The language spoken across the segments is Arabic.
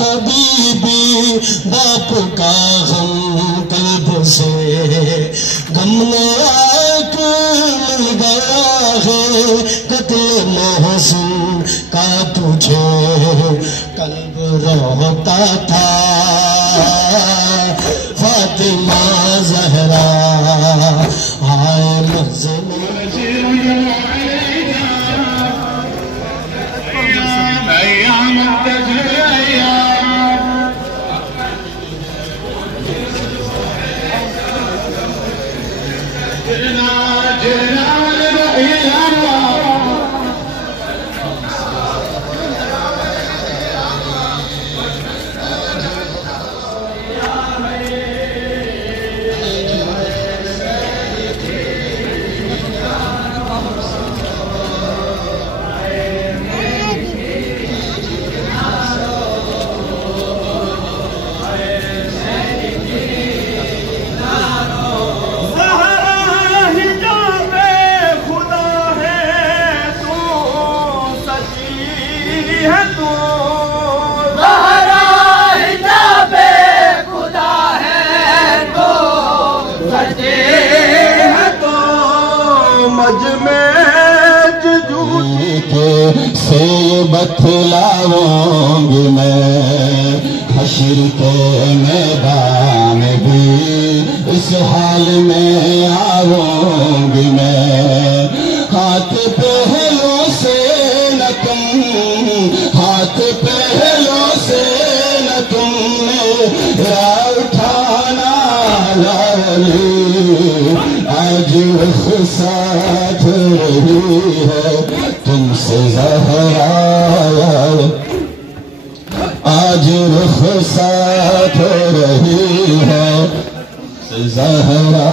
तबीबी बाप का गम कल्ब से गमने आक मिल गया है कत्ल मोहसिन का तुझे कल्ब रोता था फातिमा ज़हरा आए मज़लूम से बतलाऊंगी मैं हश्र के मैदान भी इस हाल में आऊंगी मैं हाथ पहलों से न तुम हाथ पहलों से न तुमने उठाना लाली आज साथ रही है तुमसे ज़हरा आज रुख साथ रही है ज़हरा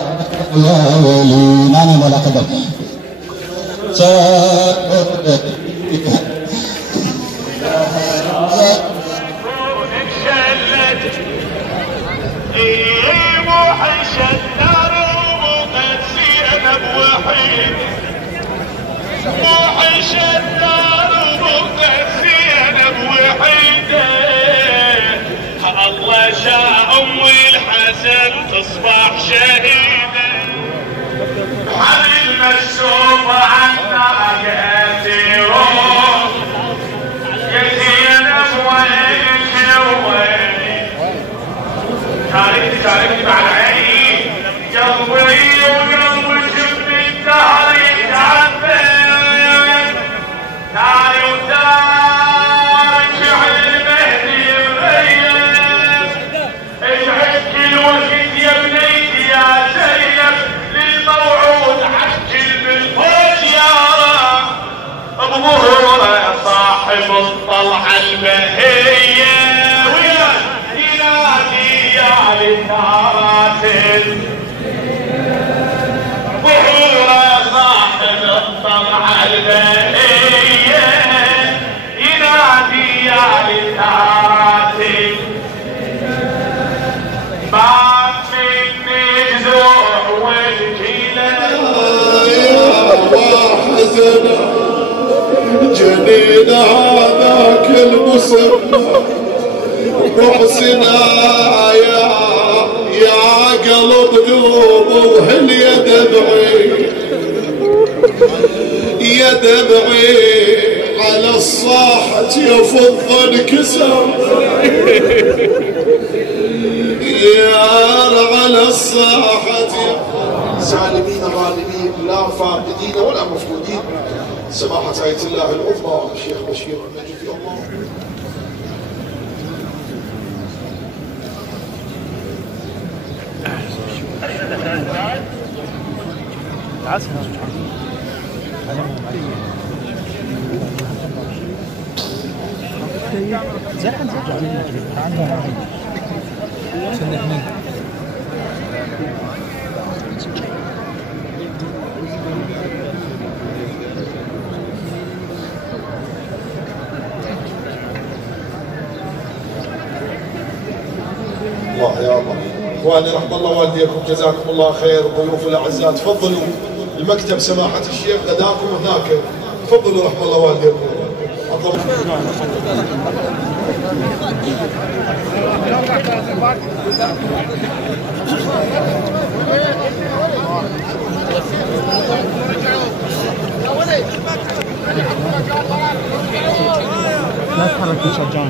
वली नाना मौला कदर موحش الدار ومكسينا بوحيده الله شاء ام الحسن تصبح شهيده علي المكشوف عنا يسيرون يسينا بوينك وين شاركني بعد عيني قلبي وقلب شبي الدهر يتعبى تعالي ودارك شعل المهدي مغيب اشعل كل وقت يا بنيتي يا زينب للموعود حجي بالفوج يا ابو مهرة صاحب الطلعة البهية ويا ينادي يا للنارات مهرة صاحب الطلعة البهية ينادي يا للنارات بعد مني زوع والجيلة يا حزن جنين هذاك المصر محسنا يا قلب ذوب وهل يا دمعي يا دمعي على الصاحة يفض انكسر يا على الصاحة سالمين غالبين لا فاقدين ولا مفقودين سماحة آية الله العظمى الشيخ بشير النجفي الله الله يا الله. اخواني رحم الله والديكم جزاكم الله خير. ضيوف الاعزاء تفضلوا المكتب سماحه الشيخ غداكم هناك. تفضلوا رحم الله والديكم. رحمة لا تحرك يا شجان.